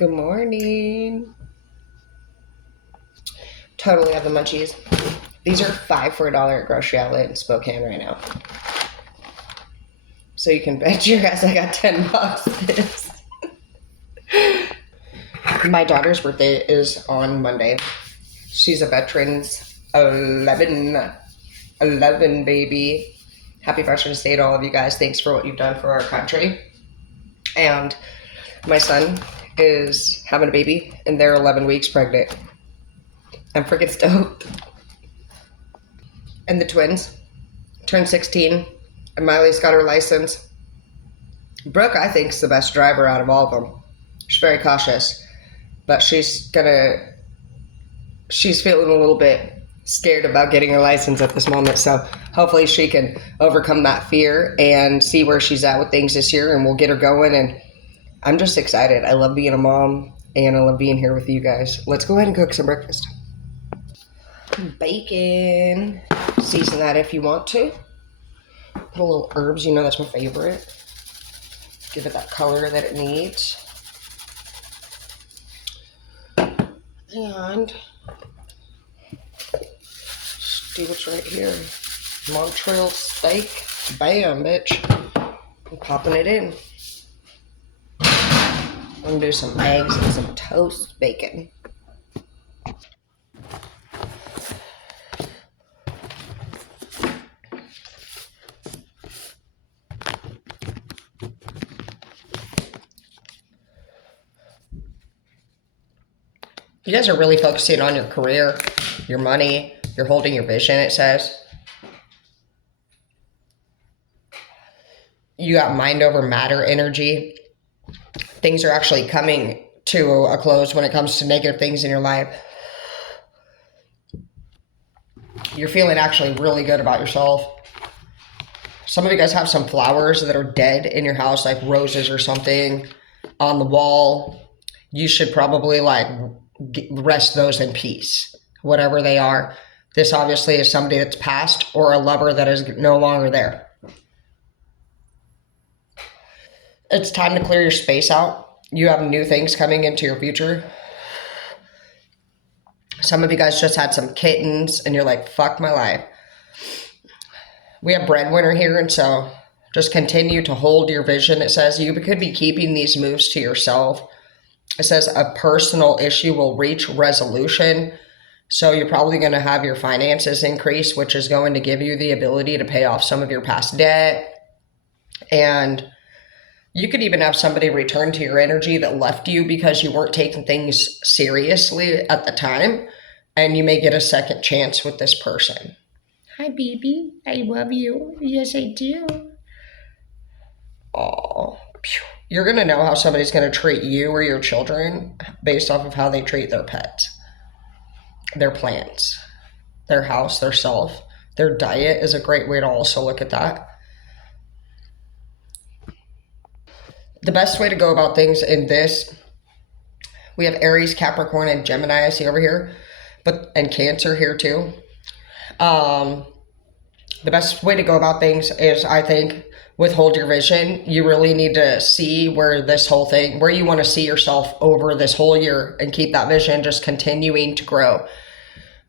Good morning. Totally have the munchies. These are 5 for $1 at Grocery Outlet in Spokane right now. So you can bet your ass I got $10 this. My daughter's birthday is on Monday. She's a veterans 11 baby. Happy Veterans Day to all of you guys. Thanks for what you've done for our country. And my son is having a baby and they're 11 weeks pregnant. I'm freaking stoked. And the twins turned 16 and Miley's got her license. Brooke, I think, is the best driver out of all of them. She's very cautious, but she's feeling a little bit scared about getting her license at this moment. So hopefully she can overcome that fear and see where she's at with things this year, and we'll get her going. And I'm just excited. I love being a mom and I love being here with you guys. Let's go ahead and cook some breakfast. Bacon. Season that if you want to. Put a little herbs, you know that's my favorite. Give it that color that it needs. And do what's right here. Montreal steak. Bam, bitch. I'm popping it in. I'm gonna do some eggs and some toast bacon. You guys are really focusing on your career, your money, you're holding your vision, it says. You got mind over matter energy. Things are actually coming to a close when it comes to negative things in your life. You're feeling actually really good about yourself. Some of you guys have some flowers that are dead in your house, like roses or something on the wall. You should probably rest those in peace, whatever they are. This obviously is somebody that's passed or a lover that is no longer there. It's time to clear your space out. You have new things coming into your future. Some of you guys just had some kittens and you're like, fuck my life. We have breadwinner here, and so just continue to hold your vision. It says you could be keeping these moves to yourself. It says a personal issue will reach resolution. So you're probably going to have your finances increase, which is going to give you the ability to pay off some of your past debt. And you could even have somebody return to your energy that left you because you weren't taking things seriously at the time. And you may get a second chance with this person. Hi, baby. I love you. Yes, I do. Oh, you're going to know how somebody's going to treat you or your children based off of how they treat their pets, their plants, their house, their self. Their diet is a great way to also look at that. The best way to go about things in this, we have Aries, Capricorn, and Gemini I see over here, and Cancer here too. The best way to go about things is, I think, withhold your vision. You really need to see where you want to see yourself over this whole year and keep that vision just continuing to grow.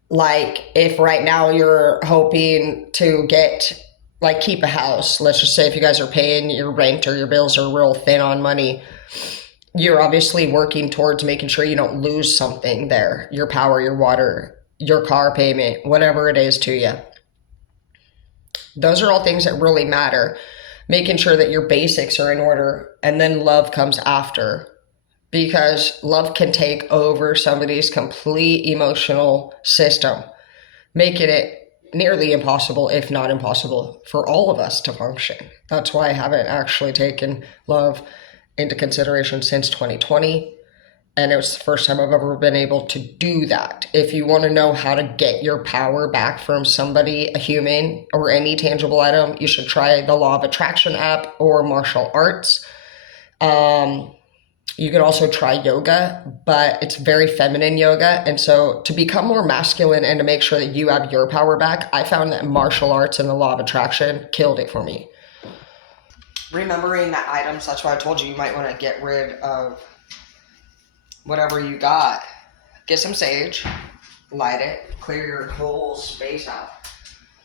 Like if right now you're hoping to keep a house, let's just say if you guys are paying your rent or your bills are real thin on money, you're obviously working towards making sure you don't lose something there. Your power, your water, your car payment, whatever it is to you. Those are all things that really matter. Making sure that your basics are in order, and then love comes after. Because love can take over somebody's complete emotional system, making it nearly impossible, if not impossible, for all of us to function. That's why I haven't actually taken love into consideration since 2020. And it was the first time I've ever been able to do that. If you want to know how to get your power back from somebody, a human, or any tangible item, you should try the Law of Attraction app or martial arts. You could also try yoga, but it's very feminine yoga. And so to become more masculine and to make sure that you have your power back, I found that martial arts and the Law of Attraction killed it for me. Remembering that items, that's why I told you might want to get rid of whatever you got, get some sage, light it, clear your whole space out.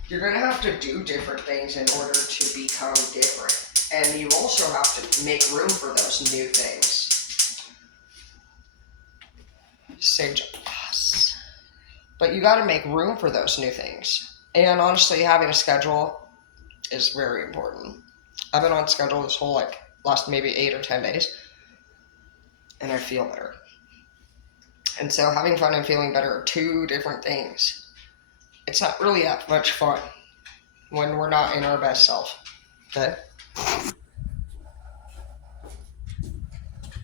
You're going to have to do different things in order to become different. And you also have to make room for those new things. Sage of Loss. But you got to make room for those new things. And honestly, having a schedule is very important. I've been on schedule this whole last maybe 8 or 10 days. And I feel better. And so having fun and feeling better are two different things. It's not really that much fun when we're not in our best self. Okay?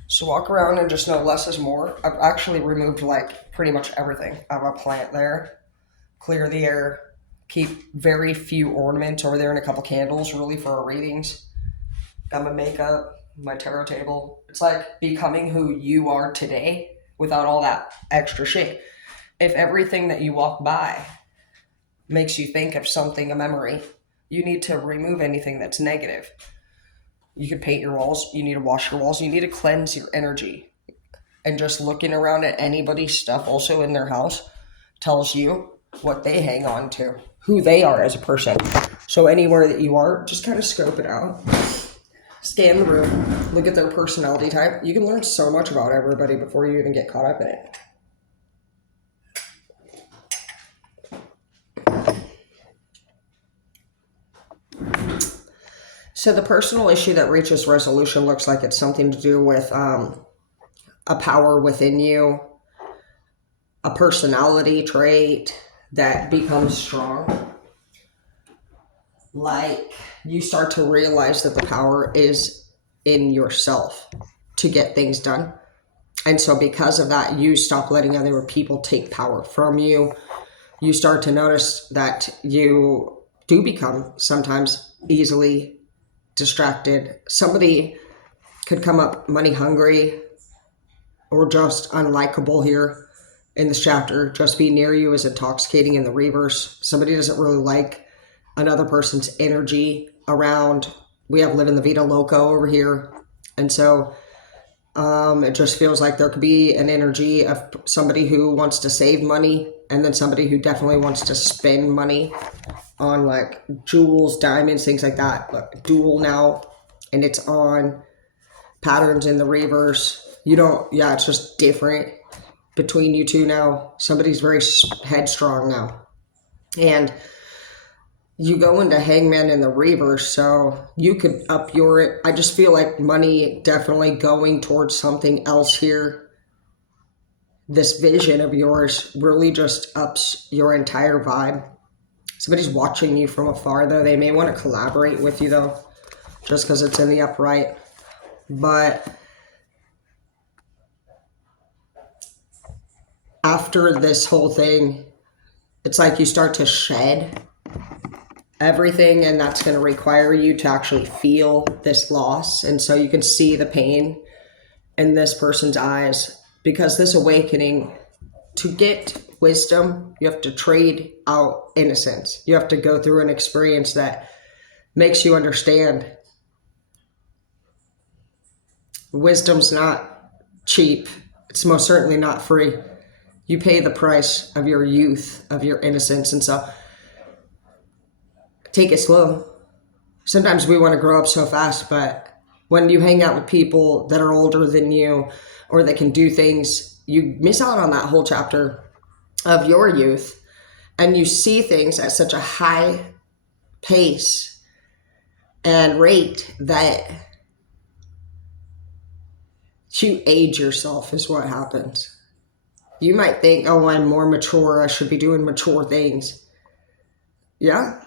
So walk around and just know less is more. I've actually removed pretty much everything. I have a plant there. Clear the air. Keep very few ornaments over there and a couple candles really for our readings. Got my makeup, my tarot table. It's like becoming who you are today without all that extra shit. If everything that you walk by makes you think of something, a memory, you need to remove anything that's negative. You could paint your walls. You need to wash your walls. You need to cleanse your energy. And just looking around at anybody's stuff also in their house tells you what they hang on to, who they are as a person. So anywhere that you are, just kind of scope it out. Scan the room. Look at their personality type. You can learn so much about everybody before you even get caught up in it. So the personal issue that reaches resolution looks like it's something to do with a power within you, a personality trait that becomes strong. Like you start to realize that the power is in yourself to get things done. And so because of that, you stop letting other people take power from you. You start to notice that you do become sometimes easily distracted. Somebody could come up money hungry or just unlikable here in this chapter. Just be near you is intoxicating in the reverse. Somebody doesn't really like another person's energy around. We have Living the Vida Loco over here. And so it just feels like there could be an energy of somebody who wants to save money and then somebody who definitely wants to spend money on like jewels, diamonds, things like that. But dual now, and it's on patterns in the reverse. It's just different between you two now. Somebody's very headstrong now. And you go into Hangman in the reverse, so you could up I just feel like money definitely going towards something else here. This vision of yours really just ups your entire vibe. Somebody's watching you from afar, though. They may want to collaborate with you, though, just because it's in the upright. But after this whole thing, it's like you start to shed everything, and that's going to require you to actually feel this loss. And so you can see the pain in this person's eyes, because this awakening, to get wisdom, you have to trade out innocence. You have to go through an experience that makes you understand. Wisdom's not cheap. It's most certainly not free. You pay the price of your youth, of your innocence. And so take it slow. Sometimes we want to grow up so fast, but when you hang out with people that are older than you or that can do things, you miss out on that whole chapter of your youth, and you see things at such a high pace and rate that you age yourself is what happens. You might think, oh, I'm more mature, I should be doing mature things. Yeah.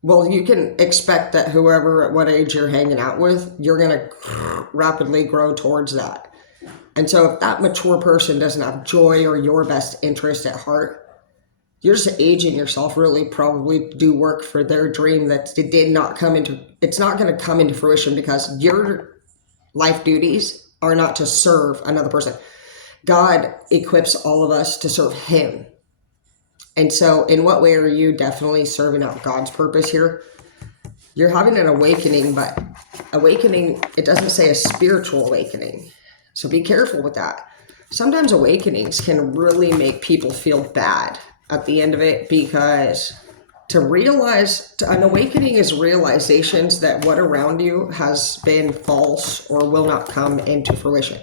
Well, you can expect that whoever at what age you're hanging out with, you're going to rapidly grow towards that. And so if that mature person doesn't have joy or your best interest at heart, you're just aging yourself really probably to do work for their dream that did not come into, it's not going to come into fruition, because your life duties are not to serve another person. God equips all of us to serve him. And so in what way are you definitely serving out God's purpose here? You're having an awakening, but awakening, it doesn't say a spiritual awakening. So be careful with that. sometimes awakenings can really make people feel bad at the end of it, because an awakening is realizations that what around you has been false or will not come into fruition.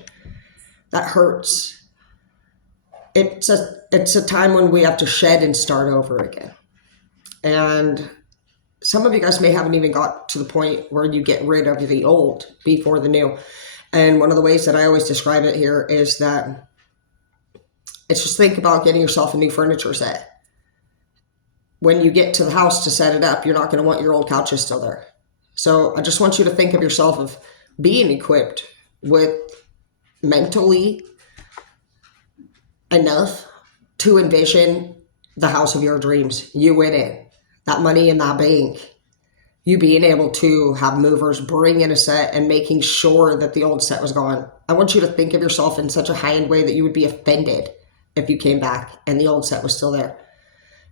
That hurts. It's a time when we have to shed and start over again. And some of you guys may haven't even got to the point where you get rid of the old before the new. And one of the ways that I always describe it here is that it's just think about getting yourself a new furniture set. When you get to the house to set it up, you're not going to want your old couches still there. So I just want you to think of yourself of being equipped with mentally enough to envision the house of your dreams, you in it, that money in that bank, you being able to have movers bring in a set and making sure that the old set was gone. I want you to think of yourself in such a high-end way that you would be offended if you came back and the old set was still there.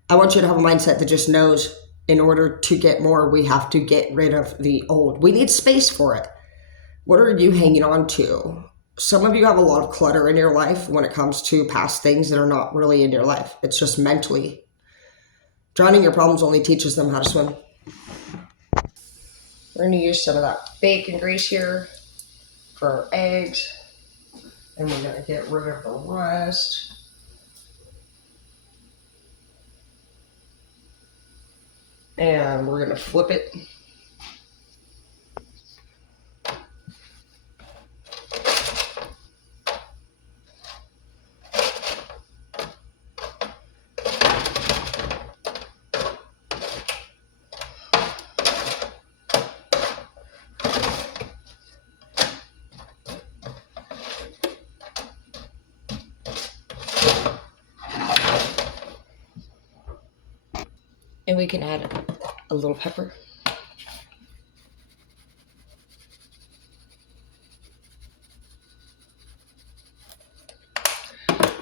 I want you to have a mindset that just knows in order to get more, we have to get rid of the old. We need space for it. What are you hanging on to? Some of you have a lot of clutter in your life when it comes to past things that are not really in your life. It's just mentally. Drowning your problems only teaches them how to swim. We're going to use some of that bacon grease here for our eggs. And we're going to get rid of the rest. And we're going to flip it. And we can add a little pepper.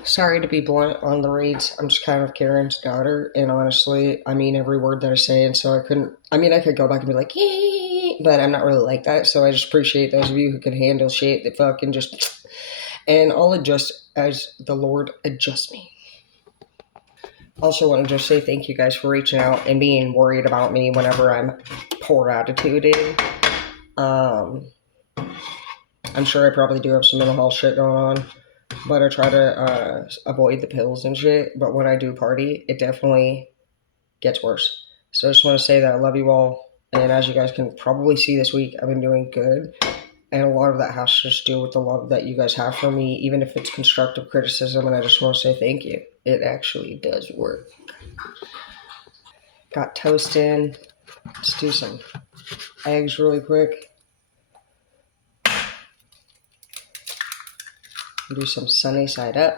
Sorry to be blunt on the reads. I'm just kind of Karen's daughter, and honestly, I mean every word that I say, and so I could go back and be like, "Yee," but I'm not really like that, so I just appreciate those of you who can handle shit that fucking just, and I'll adjust as the Lord adjusts me. Also want to just say thank you guys for reaching out and being worried about me whenever I'm poor attituded. I'm sure I probably do have some mental health shit going on, but I try to avoid the pills and shit. But when I do party, it definitely gets worse. So I just want to say that I love you all. And as you guys can probably see this week, I've been doing good. And a lot of that has to just do with the love that you guys have for me, even if it's constructive criticism. And I just want to say thank you. It actually does work. Got toast in. Let's do some eggs really quick. Do some sunny side up.